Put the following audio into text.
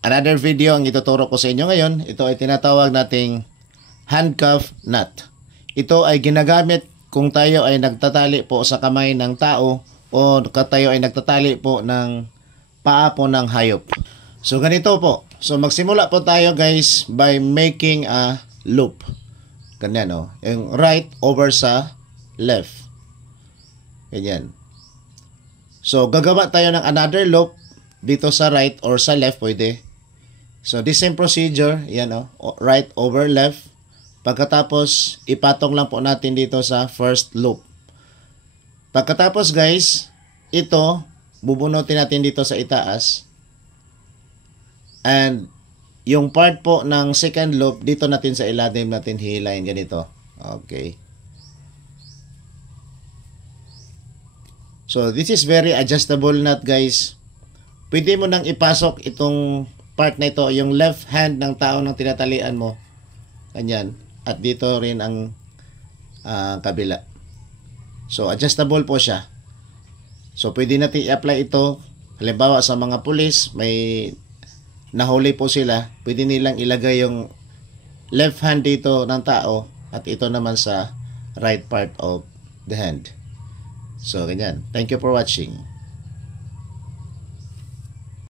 Another video ang ituturo ko sa inyo ngayon. Ito ay tinatawag nating handcuff knot. Ito ay ginagamit kung tayo ay nagtatali po sa kamay ng tao o tayo ay nagtatali po ng paa po ng hayop. So ganito po. So magsimula po tayo guys by making a loop. Ganyan o. Yung right over sa left. Ganyan. So gagawa tayo ng another loop dito sa right or sa left pwede. So the same procedure. Yan o. Right over left. Pagkatapos ipatong lang po natin dito sa first loop. Pagkatapos guys, ito bubunutin natin dito sa itaas. And yung part po ng second loop, dito natin sa ilalim natin hihilahin ganito. Okay. So this is very adjustable knot guys. Pwede mo nang ipasok itong part na ito, yung left hand ng tao ng tinatalian mo. Ganyan. At dito rin ang kabila. So adjustable po siya. So pwede natin i-apply ito. Halimbawa sa mga pulis, may nahuli po sila, pwede nilang ilagay yung left hand dito ng tao at ito naman sa right part of the hand. So ganyan. Thank you for watching.